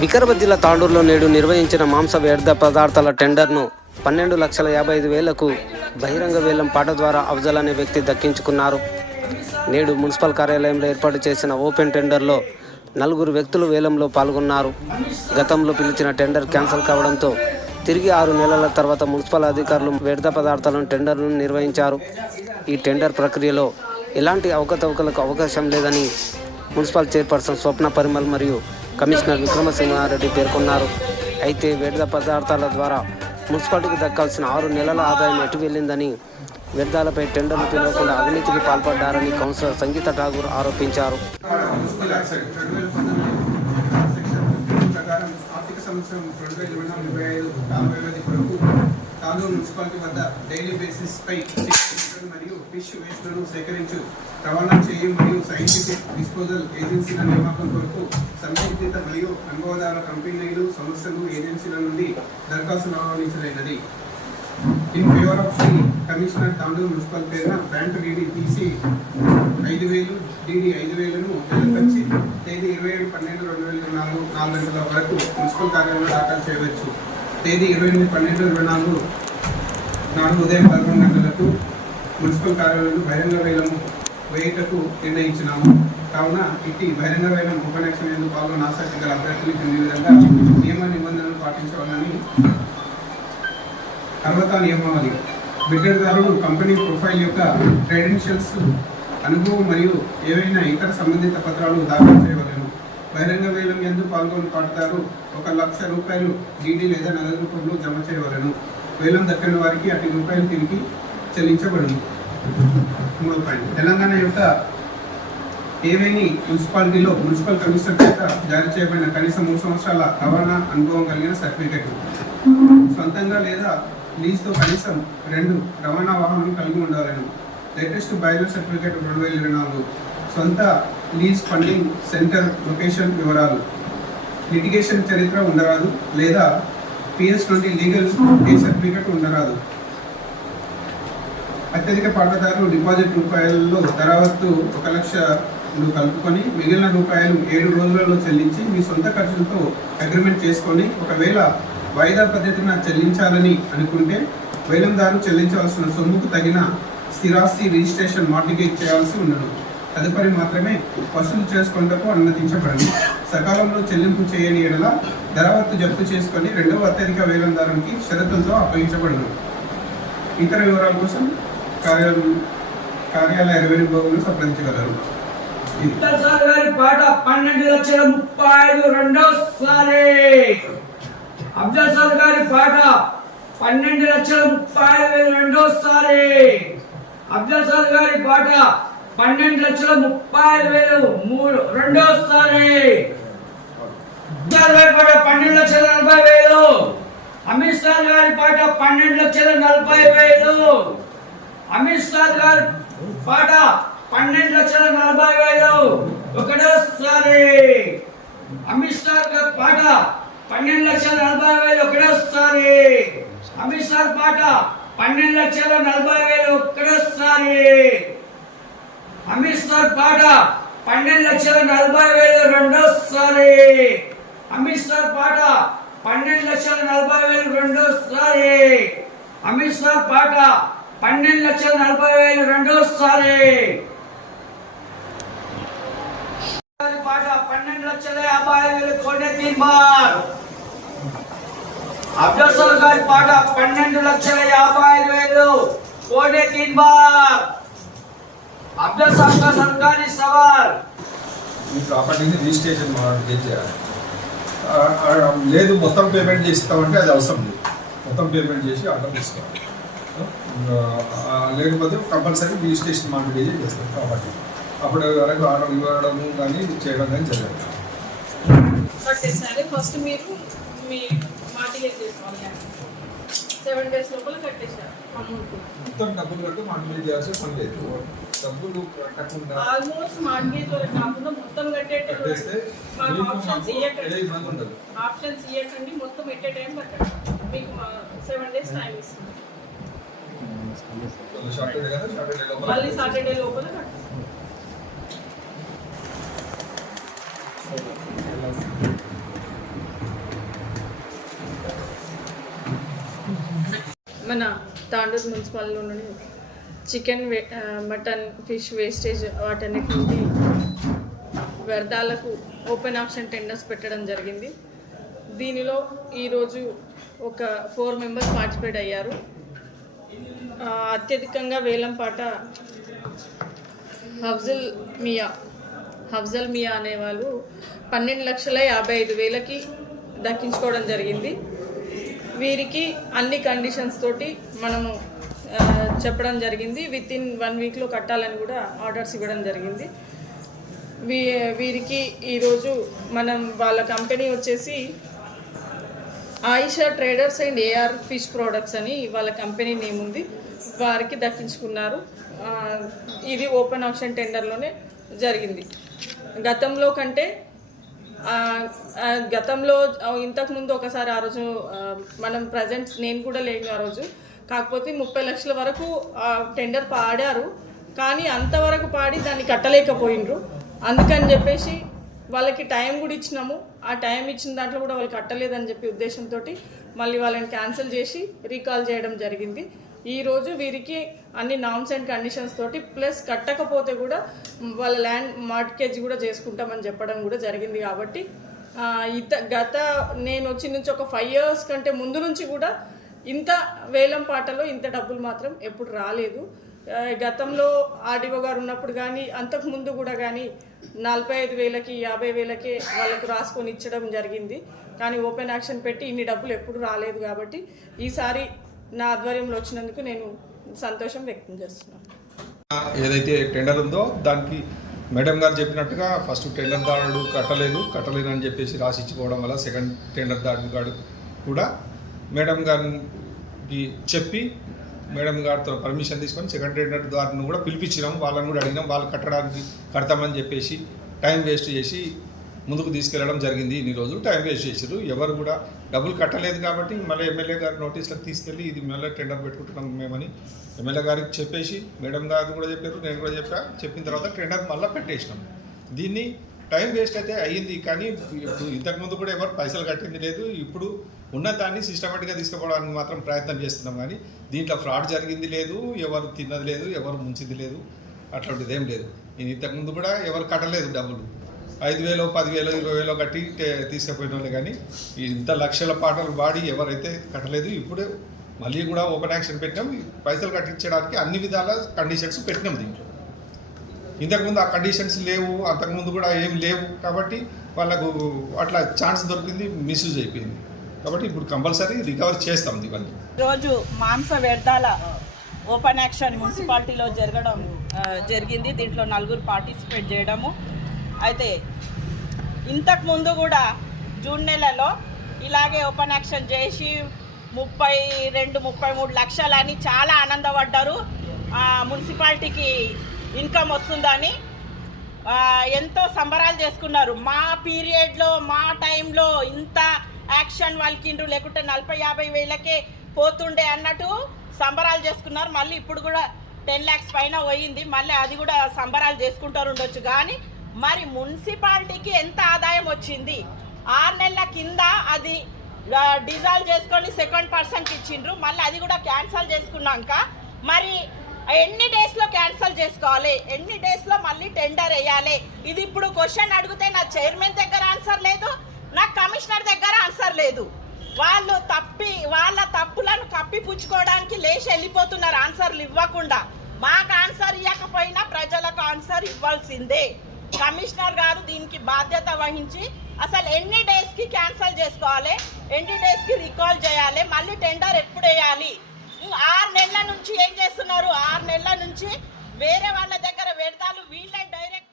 వికారాబాద్ జిల్లా తాండూరులో నేడు నిర్వహించిన మాంస వ్యర్థ పదార్థాల టెండర్ను 12,50,000కు బహిరంగ వేలం పాట ద్వారా అఫ్జల్ అనే వ్యక్తి దక్కించుకున్నారు. నేడు మున్సిపల్ కార్యాలయంలో ఏర్పాటు చేసిన ఓపెన్ టెండర్లో 4 వ్యక్తులు వేలంలో పాల్గొన్నారు. గతంలో పిలిచిన టెండర్ క్యాన్సిల్ కావడంతో తిరిగి 6 నెలల తర్వాత మున్సిపల్ అధికారులు వ్యర్థ పదార్థాలను టెండర్ను నిర్వహించారు. ఈ టెండర్ ప్రక్రియలో ఎలాంటి అవకతవకలకు అవకాశం లేదని మున్సిపల్ చైర్పర్సన్ స్వప్న పరిమల్ మరియు కమిషనర్ విక్రమసింహారెడ్డి పేర్కొన్నారు. అయితే వ్యర్థ పదార్థాల ద్వారా మున్సిపాలిటీకి దక్కాల్సిన 6 నెలల ఆదాయం ఎటు వెళ్ళిందని, వ్యర్థాలపై టెండర్లు పిలవకుండా అవినీతికి పాల్పడ్డారని కౌన్సిలర్ సంగీత ఠాగూర్ ఆరోపించారు. తాండూరు మున్సిపాలిటీ వద్ద డైలీ బేసిస్ పై మరియు ఫిష్ వేస్ట్లను సేకరించు, రవాణా చేయు మరియు సైంటిఫిక్ డిస్పోజల్ ఏజెన్సీల నియామకం కొరకు సంబంధిత మరియు అనుభవదారుల కంపెనీలు, సంస్థలు, ఏజెన్సీల నుండి దరఖాస్తులు ఆహ్వానించలేనది. In favour of the commissioner Tandur municipal పేరున బ్యాంక్ డీడీ తీసి 5,000 డీడీ 5,000ను జతపరిచి తేదీ 27/12/2024 4 గంటల వరకు మున్సిపల్ కార్యాలయంలో దాఖలు చేయవచ్చు. తేదీ 28/12/2024 ఉదయం 11 గంటలకు మున్సిపల్ కార్యాలయంలో బహిరంగ వేలము వేయటకు నిర్ణయించినాము. కావున ఇట్టి బహిరంగ వేలం ఓపెన్ యాక్షన్ ఎందుకు పాల్గొన్న ఆసక్తి గల అభ్యర్థులు కింది విధంగా నియమ నిబంధనలు పాటించవాలని. అర్హత నియమావళి. బిడ్డర్దారుడు కంపెనీ ప్రొఫైల్ యొక్క క్రెడెన్షియల్స్, అనుభవం మరియు ఏవైనా ఇతర సంబంధిత పత్రాలు దాఖలు చేయవలెను. బహిరంగ వేలం ఎందుకు పాల్గొని పాటుదారు 1,00,000 రూపాయలు డీడీ లేదా నగదు రూపంలో జమ చేయవలెను. వేలం దక్కిన వారికి అటు రూపాయలు తిరిగి చెల్లించబడును. 3 పాయింట్. తెలంగాణ యొక్క ఏవేని మున్సిపాలిటీలో మున్సిపల్ కమిషనర్ చేత జారీ చేయబడిన కనీసం 3 సంవత్సరాల రవాణా అనుభవం కలిగిన సర్టిఫికెట్, సొంతంగా లేదా లీజ్తో కనీసం 2 రవాణా వాహనాలు కలిగి ఉండవలను. లేటెస్ట్ బైలర్ సర్టిఫికెట్ 2024, సొంత లీజ్ ఫండింగ్ సెంటర్ లొకేషన్ వివరాలు, లిటిగేషన్ చరిత్ర ఉండరాదు లేదా PS నుండి లీగల్ కేస్ సర్టిఫికెట్ ఉండరాదు. అత్యధిక పాటదారు డిపాజిట్ రూపాయలలో ధరావత్తు 1,00,000 కలుపుకొని మిగిలిన రూపాయలు 7 రోజులలో చెల్లించి మీ సొంత ఖర్చులతో అగ్రిమెంట్ చేసుకొని, ఒకవేళ వాయిదా పద్ధతిన చెల్లించాలని అనుకుంటే వేలందారు చెల్లించవలసిన సొమ్ముకు తగిన స్థిరాస్తి రిజిస్ట్రేషన్ మార్టిగేజ్ చేయాల్సి ఉండదు. తదుపరి మాత్రమే వసూలు చేసుకుంటకు అనుమతించబడను. సకాలంలో చెల్లింపు చేయని ఎడల ధరావత్తు జప్తు చేసుకొని 2వ అత్యధిక వేలందారునికి షరతులతో అప్పగించబడను. ఇతర వివరాల కోసం కార్యాలయ రెవెన్యూ విభాగంలో సంప్రదించగలరు. అఫ్జల్ సార్ గారి పాట 12,35,000 రెండోసారి. అఫ్జల్ సార్ గారి పాట 12,35,000 రెండోసారి. అఫ్జల్ గారి పాట 12,40,000. అమిత్ షా గారి పాట 12,40,000. అమిత్ షా గారి పాట 12,40,000 ఒకటోసారి. అమిత్ షా గారి పాట 12,40,000 ఒకటోసారి. అమిత్ షా పాట 12,40,000 ఒకటోసారి. అమిత్ షా పాట 12,40,000 రెండోసారి. అమిత్ షా పాట 12,40,000 రెండోసారి. అమిత్ షా పాట 12,40,000 రెండోసారి. పాట 12,50,000 కోటే 3 బార్. అఫ్జల్ సార్ గారి పాట 12,50,000 కోటే 3 బార్. అఫ్జల్ సార్ का सरकारी सवाल. ఈ ప్రాపర్టీని రిజిస్ట్రేషన్ చేయాలి. లేదు మొత్తం పేమెంట్ చేస్తామంటే అది అవసరం లేదు. మొత్తం పేమెంట్ చేసి ఆర్డర్ తీసుకోవాలి. లేకపోతే కంపల్సరీ రిజిస్ట్రేషన్ మార్టిగేజ్ చేస్తాం ప్రాపర్టీ. అప్పుడు వరకు ఆర్డర్ ఇవ్వడం కానీ చేయడం కానీ జరగదు. ఫస్ట్ మీరు మీ మార్టిగేజ్ చేసుకోవాలి. 7 days లోపల కట్టేశారు అమౌంట్. మొత్తం డబ్బులు కట్టు మార్గేజ్ చేయాల్సిన పని లేదు. డబ్బులు కట్టకుండా ఆల్మోస్ట్ మార్గేజ్ వరకు కాకుండా మొత్తం కట్టేస్తే మాకు ఆప్షన్స్ ఇవ్వకండి, ఇబ్బంది ఉండదు. ఆప్షన్స్ ఇవ్వకండి, మొత్తం ఎట్ ఏ టైం కట్టండి. మీకు 7 days టైం ఇస్తుంది. సాటర్డే కదా, సాటర్డే లోపల మళ్ళీ సాటర్డే లోపల కట్టాలి. మన తాండూరు మున్సిపాలిటీలోని చికెన్ మటన్ ఫిష్ వేస్టేజ్ వాటన్నిటిని వ్యర్థాలకు ఓపెన్ ఆప్షన్ టెండర్స్ పెట్టడం జరిగింది. దీనిలో ఈరోజు ఒక 4 మెంబర్స్ పార్టిసిపేట్ అయ్యారు. అత్యధికంగా వేలంపాట హఫ్జల్ మియా అనేవాళ్ళు 12,55,000కి దక్కించుకోవడం జరిగింది. వీరికి అన్ని కండిషన్స్ తోటి మనము చెప్పడం జరిగింది. విత్ ఇన్ 1 వీక్లో కట్టాలని కూడా ఆర్డర్స్ ఇవ్వడం జరిగింది. వీరికి ఈరోజు మనం వాళ్ళ కంపెనీ వచ్చేసి Ayesha traders and AR fish products అని వాళ్ళ కంపెనీ నేమ్ ఉంది. వారికి దక్కించుకున్నారు. ఇది ఓపెన్ ఆప్షన్ టెండర్లోనే జరిగింది. గతంలో కంటే గతంలో ఇంతకుముందు ఒకసారి ఆ రోజు మనం ప్రజెంట్ నేను కూడా లేను ఆ రోజు, కాకపోతే 30 లక్షల వరకు టెండర్ పాడారు. కానీ అంతవరకు పాడి దాన్ని కట్టలేకపోయినరు. అందుకని చెప్పేసి వాళ్ళకి టైం కూడా ఇచ్చినాము. ఆ టైం ఇచ్చిన దాంట్లో కూడా వాళ్ళు కట్టలేదని చెప్పి ఉద్దేశంతో మళ్ళీ వాళ్ళని క్యాన్సిల్ చేసి రీకాల్ చేయడం జరిగింది. ఈరోజు వీరికి అన్ని నామ్స్ అండ్ కండిషన్స్ తోటి ప్లస్ కట్టకపోతే కూడా వాళ్ళ ల్యాండ్ మార్ట్గేజ్ కూడా చేసుకుంటామని చెప్పడం కూడా జరిగింది. కాబట్టి గత నేను వచ్చి నుంచి ఒక 5 years కంటే ముందు నుంచి కూడా ఇంత వేలం పాటలో ఇంత డబ్బులు మాత్రం ఎప్పుడు రాలేదు. గతంలో ఆర్డీఓ గారు ఉన్నప్పుడు కానీ అంతకుముందు కూడా కానీ 45,000కి 50,000కే వాళ్ళకు రాసుకొని ఇచ్చడం జరిగింది. కానీ ఓపెన్ యాక్షన్ పెట్టి ఇన్ని డబ్బులు ఎప్పుడు రాలేదు. కాబట్టి ఈసారి నా ఆధ్వర్యంలో వచ్చినందుకు నేను సంతోషం వ్యక్తం చేస్తున్నాను. ఏదైతే టెండర్ ఉందో దానికి మేడం గారు చెప్పినట్టుగా ఫస్ట్ టెండర్ దారుడు కట్టలేదు అని చెప్పేసి రాసి ఇచ్చిపోవడం వల్ల సెకండ్ టెండర్ దారుడు కూడా మేడం గారికి చెప్పి మేడం గారితో పర్మిషన్ తీసుకొని సెకండ్ టెండర్ దారుని కూడా పిలిపించినాం. వాళ్ళని కూడా అడిగినాం. వాళ్ళు కడతామని చెప్పేసి టైం వేస్ట్ చేసి ముందుకు తీసుకెళ్లడం జరిగింది. ఇన్ని రోజులు టైం వేస్ట్ చేశారు. ఎవరు కూడా డబ్బులు కట్టలేదు కాబట్టి మళ్ళీ ఎమ్మెల్యే గారి నోటీసులకు తీసుకెళ్ళి ఇది మళ్ళీ టెండర్ పెట్టుకుంటున్నాం మేమని ఎమ్మెల్యే గారికి చెప్పేసి మేడం గారు కూడా చెప్పారు, నేను కూడా చెప్పిన తర్వాత టెండర్ మళ్ళీ పెట్టేసినాం. దీన్ని టైం వేస్ట్ అయితే అయ్యింది. కానీ ఇప్పుడు ఇంతకుముందు కూడా ఎవరు పైసలు కట్టింది లేదు. ఇప్పుడు ఉన్న దాన్ని సిస్టమేటిక్గా తీసుకుపోవడానికి మాత్రం ప్రయత్నం చేస్తున్నాం. కానీ దీంట్లో ఫ్రాడ్ జరిగింది లేదు, ఎవరు తిన్నది లేదు, ఎవరు ముంచింది లేదు, అట్లాంటిది ఏం లేదు. ఇంతకుముందు కూడా ఎవరు కట్టలేదు డబ్బులు. 5,000, 10,000, 20,000 కట్టి తీసుకుపోయిన వాళ్ళు. కానీ ఇంత లక్షల పాటలు వాడి ఎవరైతే కట్టలేదు. ఇప్పుడు మళ్ళీ కూడా ఓపెన్ యాక్షన్ పెట్టినాం. పైసలు కట్టించడానికి అన్ని విధాల కండిషన్స్ పెట్టినాం దీంట్లో. ఇంతకుముందు ఆ కండిషన్స్ లేవు, అంతకుముందు కూడా ఏం లేవు. కాబట్టి వాళ్ళకు అట్లా ఛాన్స్ దొరికింది, మిస్యూజ్ అయిపోయింది. కాబట్టి ఇప్పుడు కంపల్సరీ రికవర్ చేస్తాం ఇవన్నీ. ఈరోజు మాంస వ్యర్థాల ఓపెన్ యాక్షన్ మున్సిపాలిటీలో జరిగింది. దీంట్లో 4 పార్టిసిపేట్ చేయడము. అయితే ఇంతకుముందు కూడా జూన్ నెలలో ఇలాగే ఓపెన్ యాక్షన్ చేసి 32-33 లక్షలని చాలా ఆనందపడ్డారు. మున్సిపాలిటీకి ఇన్కమ్ వస్తుందని ఎంతో సంబరాలు చేసుకున్నారు. మా పీరియడ్లో మా టైంలో ఇంత యాక్షన్ వాళ్ళకిండ్రు, లేకుంటే 40-50 వేలకే పోతుండే అన్నట్టు సంబరాలు చేసుకున్నారు. మళ్ళీ ఇప్పుడు కూడా 10 lakhs పైన పోయింది. మళ్ళీ అది కూడా సంబరాలు చేసుకుంటారు ఉండొచ్చు. కానీ మరి మున్సిపాలిటీకి ఎంత ఆదాయం వచ్చింది? 6 నెలల కింద అది డిజాల్వ్ చేసుకొని సెకండ్ పర్సన్కి ఇచ్చిండ్రు. మళ్ళీ అది కూడా క్యాన్సల్ చేసుకున్నాక మరి ఎన్ని డేస్లో క్యాన్సల్ చేసుకోవాలి, ఎన్ని డేస్లో మళ్ళీ టెండర్ వేయాలి? ఇది ఇప్పుడు క్వశ్చన్ అడిగితే నా చైర్మన్ దగ్గర ఆన్సర్ లేదు, నా కమిషనర్ దగ్గర ఆన్సర్ లేదు. వాళ్ళు వాళ్ళ తప్పులను కప్పిపుచ్చుకోవడానికి లేచి వెళ్ళిపోతున్నారు ఆన్సర్లు ఇవ్వకుండా. మాకు ఆన్సర్ ఇవ్వకపోయినా ప్రజలకు ఆన్సర్ ఇవ్వాల్సిందే. కమిషనర్ గారు దీనికి బాధ్యత వహించి అసలు ఎన్ని డేస్కి క్యాన్సల్ చేసుకోవాలి, ఎన్ని డేస్కి రికాల్ చేయాలి, మళ్ళీ టెండర్ ఎప్పుడు వేయాలి? 6 నెలల నుంచి ఏం చేస్తున్నారు? 6 నెలల నుంచి వేరే వాళ్ళ దగ్గర పెడతారు, వీళ్ళే డైరెక్ట్